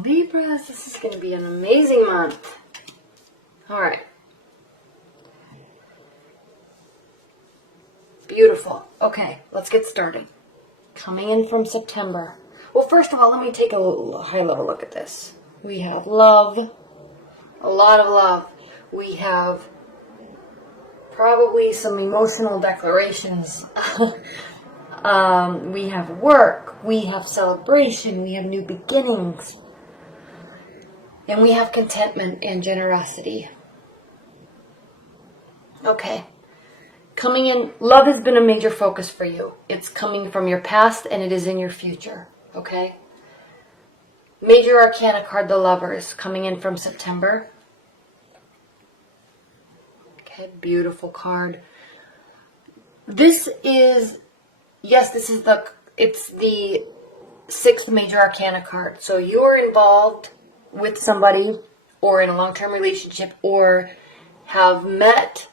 Libras, this is going to be an amazing month. All right. Beautiful. Okay, let's get started. Coming in from September. Well, first of all, let me take a high-level look at this. We have love, a lot of love. We have probably some emotional declarations. We have work, we have celebration, we have new beginnings, and we have contentment and generosity. Okay. Coming in, love has been a major focus for you. It's coming from your past and it is in your future. Okay? Major Arcana card, the Lovers, coming in from September. Okay, beautiful card. This is, yes, it's the 6th Major Arcana card. So you are involved with somebody or in a long-term relationship or have met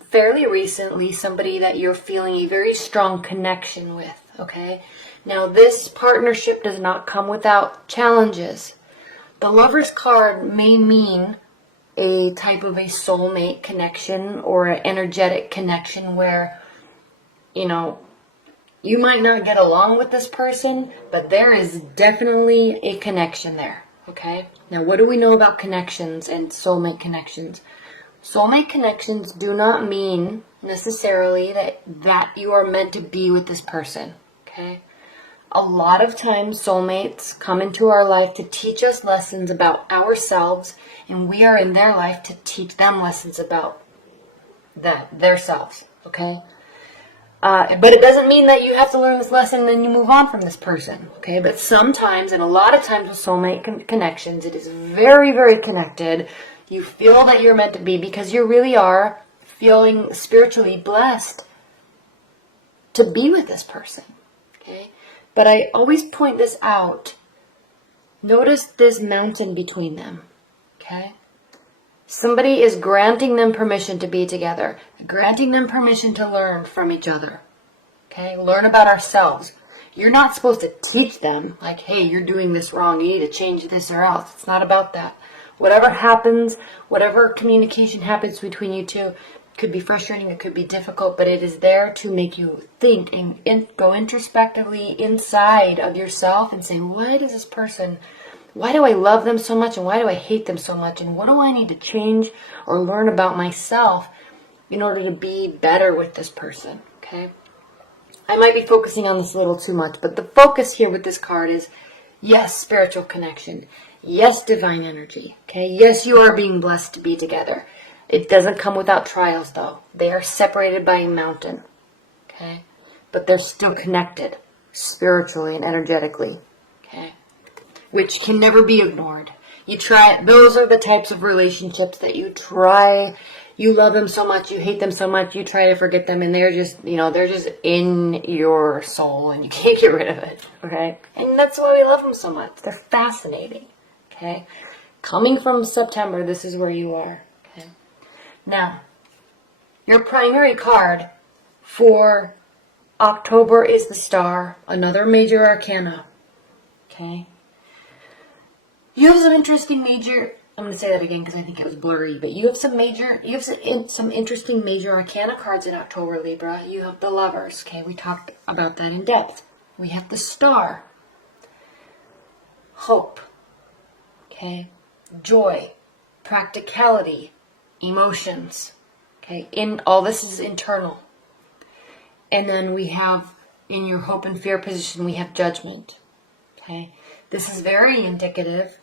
fairly recently somebody that you're feeling a very strong connection with, okay? Now, this partnership does not come without challenges. The Lover's card may mean a type of a soulmate connection or an energetic connection where, you know, you might not get along with this person, but there is definitely a connection there, okay? Now, what do we know about connections and soulmate connections? Soulmate connections do not mean necessarily that you are meant to be with this person, okay? A lot of times soulmates come into our life to teach us lessons about ourselves, and we are in their life to teach them lessons about their selves, okay? But it doesn't mean that you have to learn this lesson and then you move on from this person, okay? But sometimes, and a lot of times with soulmate connections, it is very, very connected. You feel that you're meant to be because you really are feeling spiritually blessed to be with this person, okay? But I always point this out. Notice this mountain between them, okay? Somebody is granting them permission to be together, granting them permission to learn from each other, okay? Learn about ourselves. You're not supposed to teach them, like, hey, you're doing this wrong, you need to change this or else. It's not about that. Whatever happens, whatever communication happens between you two, could be frustrating, it could be difficult, but it is there to make you think and go introspectively inside of yourself and say, why do I love them so much and why do I hate them so much and what do I need to change or learn about myself in order to be better with this person, okay? I might be focusing on this a little too much, but the focus here with this card is, yes, spiritual connection. Yes, divine energy. Okay. Yes, you are being blessed to be together. It doesn't come without trials, though. They are separated by a mountain. Okay. But they're still connected spiritually and energetically. Okay. Which can never be ignored. Those are the types of relationships that you try. You love them so much, you hate them so much, you try to forget them, and they're just in your soul, and you can't get rid of it. Okay. And that's why we love them so much. They're fascinating. Okay, coming from September, this is where you are. Okay, now, your primary card for October is the Star, another major arcana. Okay, you have some interesting major. I'm going to say that again because I think it was blurry, but you have some interesting major arcana cards in October, Libra. You have the Lovers. Okay, we talked about that in depth. We have the Star, Hope. Okay, joy, practicality, emotions. Okay, all this is internal. And then we have, in your hope and fear position, we have Judgment. Okay, this is very indicative.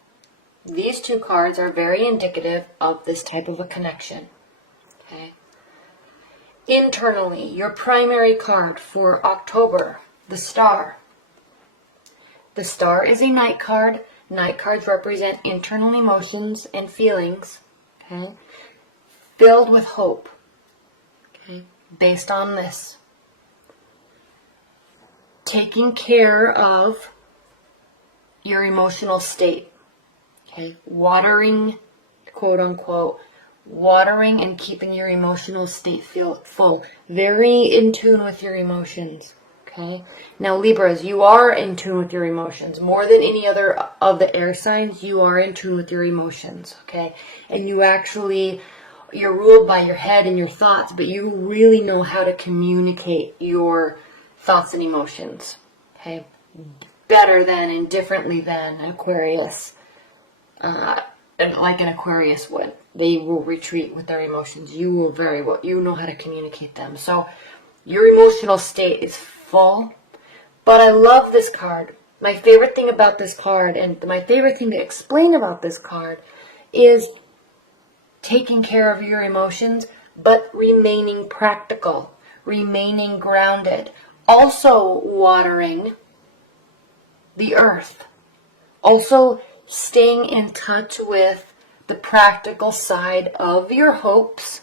These two cards are very indicative of this type of a connection. Okay, internally, your primary card for October, the Star. The Star is a Knight card. Knight cards represent internal emotions and feelings, okay, filled with hope, okay, based on this. Taking care of your emotional state, okay, watering, quote unquote, watering and keeping your emotional state full, very in tune with your emotions, Okay. Now, Libras, you are in tune with your emotions. More than any other of the air signs, you are in tune with your emotions. Okay. And you're ruled by your head and your thoughts, but you really know how to communicate your thoughts and emotions. Okay. Better than and differently than Aquarius. Like an Aquarius would. They will retreat with their emotions. You will very well, you know how to communicate them. So your emotional state is full. But I love this card. My favorite thing about this card, and my favorite thing to explain about this card, is taking care of your emotions, but remaining practical, remaining grounded. Also watering the earth. Also staying in touch with the practical side of your hopes,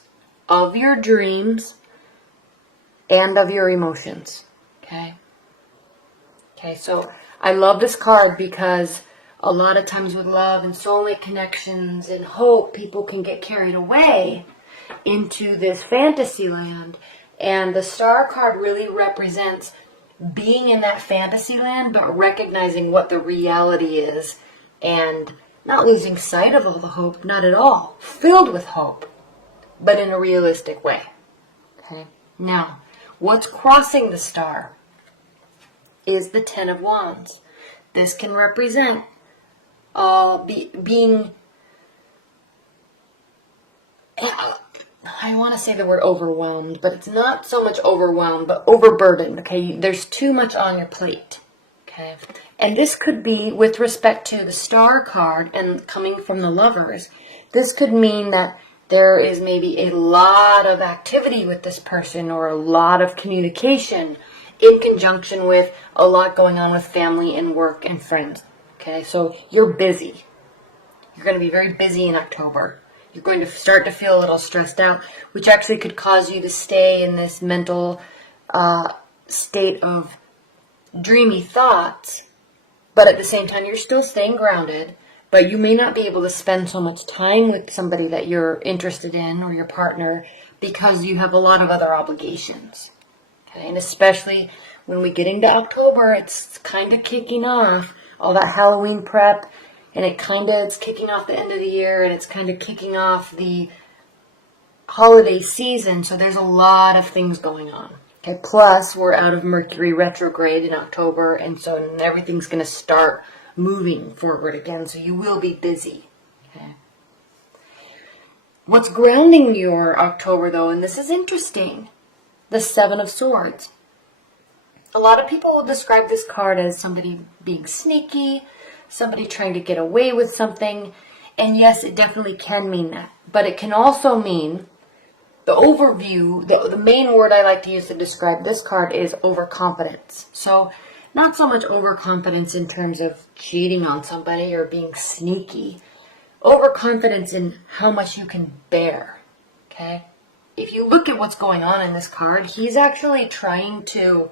of your dreams, and of your emotions. Okay? Okay, so I love this card because a lot of times with love and soulmate connections and hope, people can get carried away into this fantasy land. And the star card really represents being in that fantasy land, but recognizing what the reality is and not losing sight of all the hope, not at all. Filled with hope, but in a realistic way. Okay. Now, what's crossing the star is the Ten of Wands. This can represent being, I want to say the word overwhelmed, but it's not so much overwhelmed, but overburdened. Okay, there's too much on your plate. Okay, and this could be with respect to the star card and coming from the Lovers. This could mean that there is maybe a lot of activity with this person or a lot of communication in conjunction with a lot going on with family and work and friends. Okay, so you're busy. You're going to be very busy in October. You're going to start to feel a little stressed out, which actually could cause you to stay in this mental state of dreamy thoughts. But at the same time, you're still staying grounded, but you may not be able to spend so much time with somebody that you're interested in or your partner because you have a lot of other obligations. Okay, and especially when we get into October, it's kind of kicking off all that Halloween prep, and it's kicking off the end of the year, and it's kind of kicking off the holiday season, so there's a lot of things going on. Okay, plus we're out of Mercury retrograde in October, and so everything's going to start moving forward again, so you will be busy. Okay. What's grounding your October, though, and this is interesting, the Seven of Swords. A lot of people will describe this card as somebody being sneaky, somebody trying to get away with something, and yes, it definitely can mean that. But it can also mean, the overview, the main word I like to use to describe this card is overconfidence. So, not so much overconfidence in terms of cheating on somebody or being sneaky. Overconfidence in how much you can bear. Okay? If you look at what's going on in this card, he's actually trying to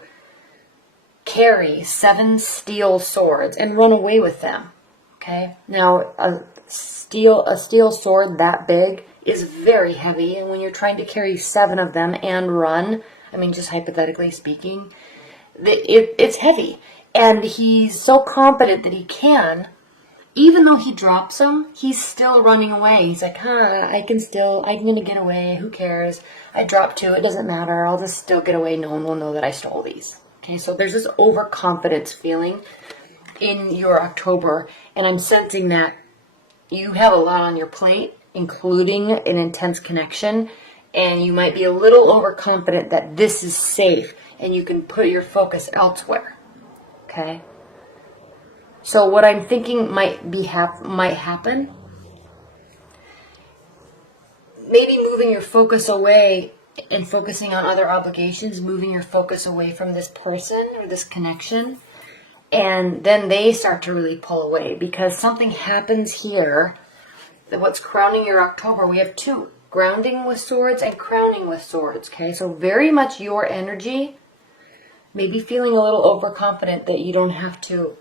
carry 7 steel swords and run away with them. Okay? Now, a steel sword that big is very heavy, and when you're trying to carry 7 of them and run, I mean, just hypothetically speaking, it's heavy. And he's so confident that he can, even though he drops them, he's still running away. He's like, I'm going to get away. Who cares? I dropped 2. It doesn't matter. I'll just still get away. No one will know that I stole these. Okay, so there's this overconfidence feeling in your October, and I'm sensing that you have a lot on your plate, including an intense connection, and you might be a little overconfident that this is safe and you can put your focus elsewhere. Okay? So what I'm thinking might happen, maybe moving your focus away and focusing on other obligations, moving your focus away from this person or this connection, and then they start to really pull away because something happens here. What's crowning your October, we have 2, grounding with swords and crowning with swords. Okay, so very much your energy, maybe feeling a little overconfident that you don't have to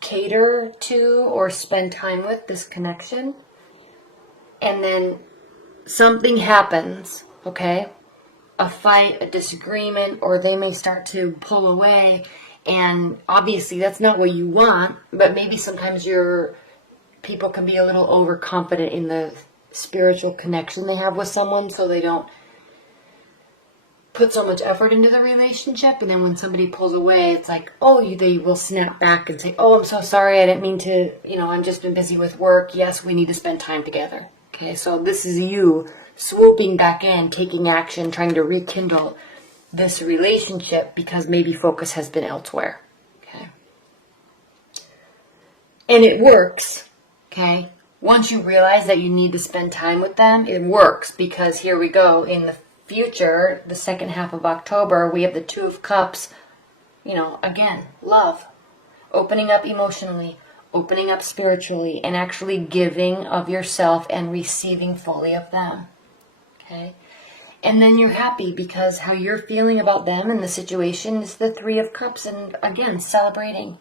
cater to or spend time with this connection, and then something happens, okay? a fight, a disagreement, or they may start to pull away. And obviously that's not what you want, but maybe sometimes people can be a little overconfident in the spiritual connection they have with someone, so they don't put so much effort into the relationship. And then when somebody pulls away, it's like, they will snap back and say, I'm so sorry, I didn't mean to, I've just been busy with work. Yes, we need to spend time together. Okay, so this is you swooping back in, taking action, trying to rekindle this relationship because maybe focus has been elsewhere. Okay. And it works. Okay. Once you realize that you need to spend time with them, it works, because here we go. In the future, the second half of October, we have the Two of Cups. Again, love. Opening up emotionally, opening up spiritually, and actually giving of yourself and receiving fully of them. Okay? And then you're happy because how you're feeling about them and the situation is the Three of Cups. And again, celebrating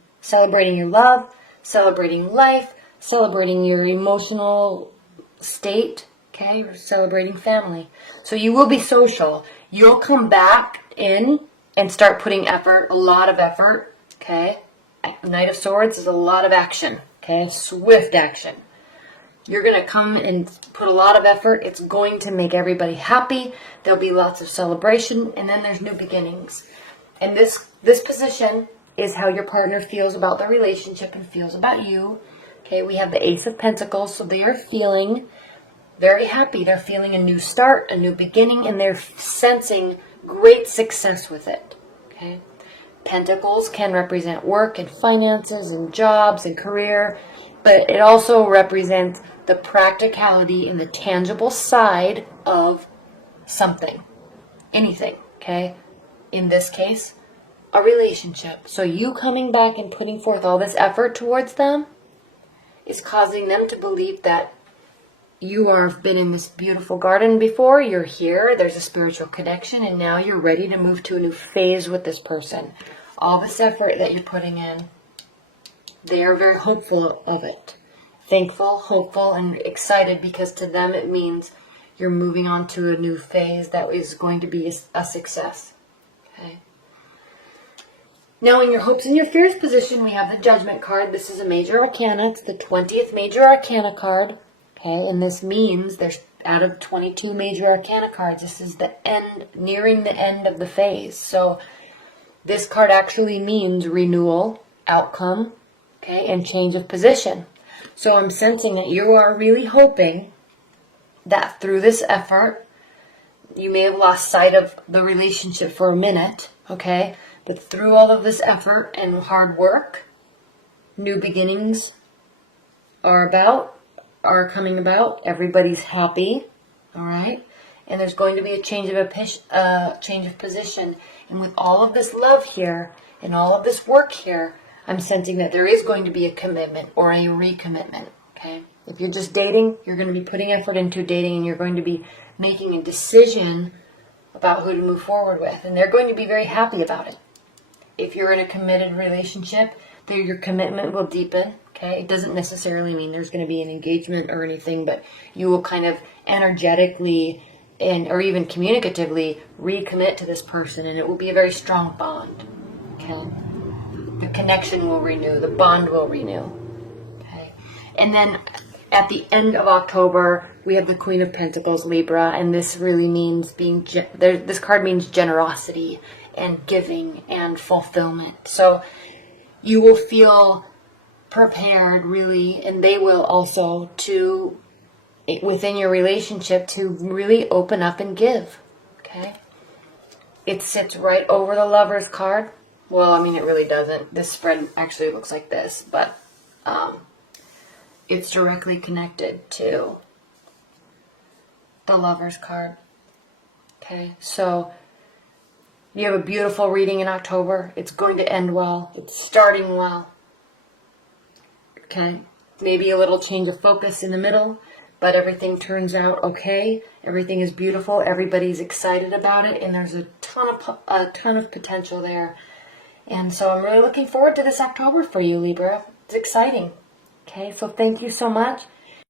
your love, celebrating life, celebrating your emotional state, okay? You're celebrating family. So you will be social. You'll come back in and start putting effort, a lot of effort, okay? Knight of Swords is a lot of action, okay? Swift action. You're going to come and put a lot of effort. It's going to make everybody happy. There'll be lots of celebration, and then there's new beginnings. And this position is how your partner feels about the relationship and feels about you. Okay, we have the Ace of Pentacles, so they are feeling very happy. They're feeling a new start, a new beginning, and they're sensing great success with it. Okay, Pentacles can represent work and finances and jobs and career, but it also represents the practicality and the tangible side of something, anything, okay? In this case, a relationship. So you coming back and putting forth all this effort towards them is causing them to believe that you have been in this beautiful garden before, you're here, there's a spiritual connection, and now you're ready to move to a new phase with this person. All this effort that you're putting in, they are very hopeful of it. Thankful, hopeful, and excited, because to them it means you're moving on to a new phase that is going to be a success. Okay. Now in your hopes and your fears position, we have the Judgment card. This is a major arcana. It's the 20th major arcana card. Okay, and this means there's out of 22 major arcana cards, this is the end, nearing the end of the phase. So this card actually means renewal, outcome, okay, and change of position. So I'm sensing that you are really hoping that through this effort, you may have lost sight of the relationship for a minute, okay? But through all of this effort and hard work, new beginnings are coming about. Everybody's happy, all right? And there's going to be a change of position. And with all of this love here and all of this work here, I'm sensing that there is going to be a commitment or a recommitment, okay? If you're just dating, you're going to be putting effort into dating, and you're going to be making a decision about who to move forward with. And they're going to be very happy about it. If you're in a committed relationship, your commitment will deepen, okay? It doesn't necessarily mean there's going to be an engagement or anything, but you will kind of energetically or even communicatively recommit to this person, and it will be a very strong bond, okay? The connection will renew. The bond will renew. Okay. And then at the end of October, we have the Queen of Pentacles, Libra, and this really means this card means generosity and giving and fulfillment. So you will feel prepared, really, and they will also, within your relationship, to really open up and give. Okay. It sits right over the Lover's card. Well, I mean, it really doesn't. This spread actually looks like this, but it's directly connected to the Lover's card. Okay, so you have a beautiful reading in October. It's going to end well. It's starting well. Okay, maybe a little change of focus in the middle, but everything turns out okay. Everything is beautiful. Everybody's excited about it, and there's a ton of potential there. And so I'm really looking forward to this October for you, Libra. It's exciting. Okay, so thank you so much.